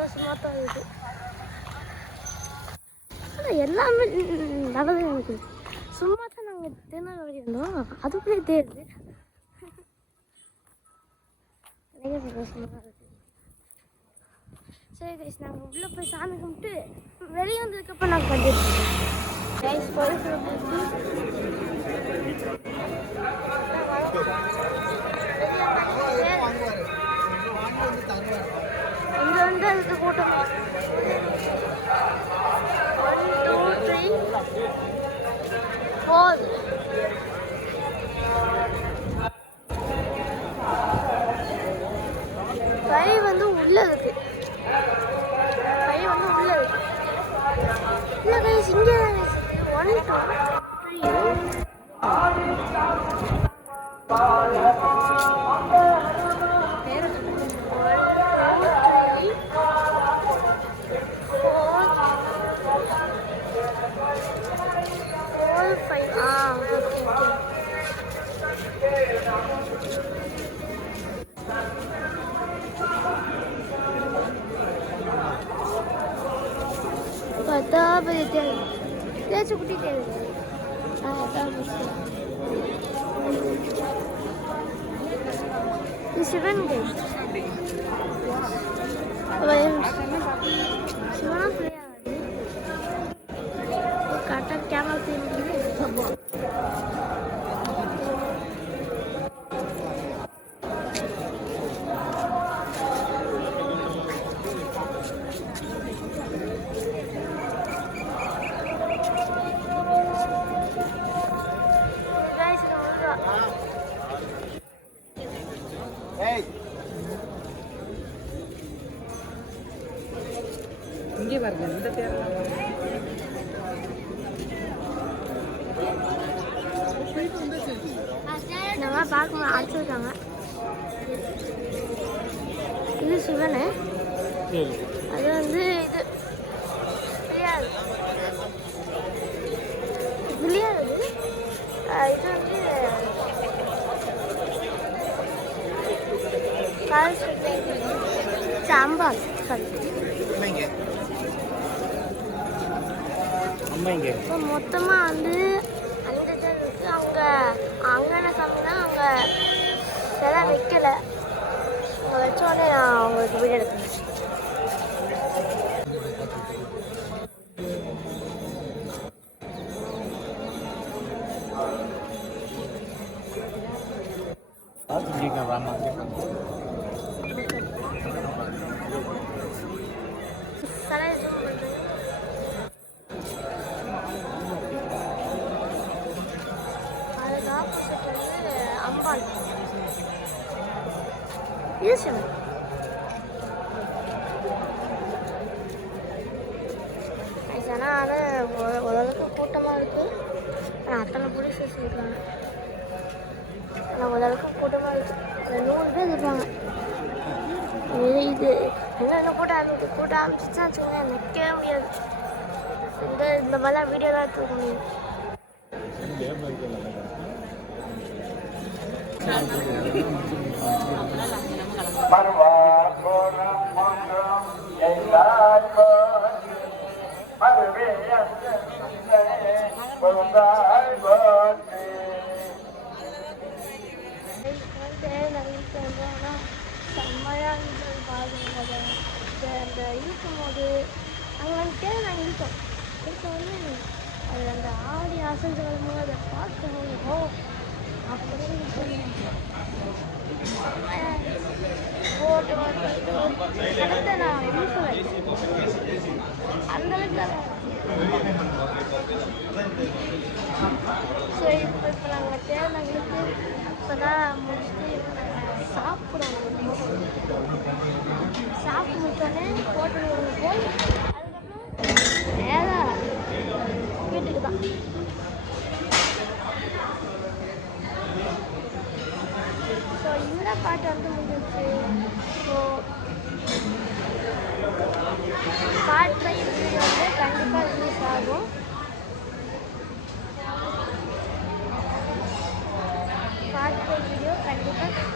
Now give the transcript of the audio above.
சந்தோஷமாக தான் இருக்குது. ஆனால் எல்லாமே நல்லது எனக்கு. சும்மா தான் நாங்கள் திருநெல்வேலி இருந்தோம், அதுக்குள்ளே தேருது. நிறைய சந்தோஷமாக தான் இருக்குது. சரி கைஸ், நாங்கள் உள்ளே போய் சாமி கும்பிட்டு வெளியே வந்ததுக்கப்புறம் நாங்கள் பண்ணிட்டுருக்கோம் கைஸ். போயிட்டு இங்கே வந்து அதுக்கு கூட்டம் 1 2 3 4 கை வந்து உள்ள இருக்கு. கை வந்து உள்ள இருக்கு. இல்லை கைஸ், இங்கே 1 2 குட்டி தேவை. சிவன் சிவனா பிள்ளையாது கரெக்டாக கேமரா தெரியுது. இங்கே பாருங்க, இந்த தேர்தல் நம்ம பார்க்க அடிச்சிருக்காங்க. இது சிவனு, அது வந்து இது விளையாடு. இது வந்து சாம்பார் சாரி இப்போ மொத்தமாக வந்து அந்த இதில் இருக்குது. அவங்க அங்கன சாமி தான் அங்கே சிலை வைக்கலை. அங்கே வச்சோடனே நான் அவங்களுக்கு வீடு எடுத்தேன். அதுக்கு ஆப்போசிட் வந்து அம்பாள். இது சிவன். ஆனால் ஓரளவுக்கு கூட்டமாக இருக்குது. ஆனால் அத்தனை போலீஸ் இருக்காங்க. ஆனால் ஓரளவுக்கு கூட்டமாக இருக்குது. 100 பேர் இருப்பாங்க. இது என்ன கூட்டம் ஆரம்பிச்சுன்னா வச்சுக்கோங்க, நிற்கவே முடியாது. இந்த மாதிரிலாம் வீடியோலாம் எடுத்துக்க முடியும். செம்மையாக இருந்தது பாருங்க. அந்த இருக்கும்போது அங்கே வந்துட்டு நாங்கள் இருக்கோம் வந்து அது அந்த ஆடி அசைஞ்சு வரும்போது அதை பார்க்கணும். அப்படியே போட்டு அடுத்த நான் அந்தளவுக்கு சரி. இப்போ நாங்கள் தேவைங்களுக்கு இப்போ தான் முடிச்சுட்டு சாப்பிட்றோம். சாப்பிட்டு முடிச்சோடனே ஹோட்டலுக்கு போய் அதுக்கப்புறம் நேராக வீட்டுக்கு தான். ஸோ இந்த பாட்டு வந்து முடிஞ்சிச்சு. ஸோ பார்ட் 5 வீடியோ வந்து கண்டிப்பாக ரிலீஸ் ஆகும். பார்ட் 5 வீடியோ கண்டிப்பாக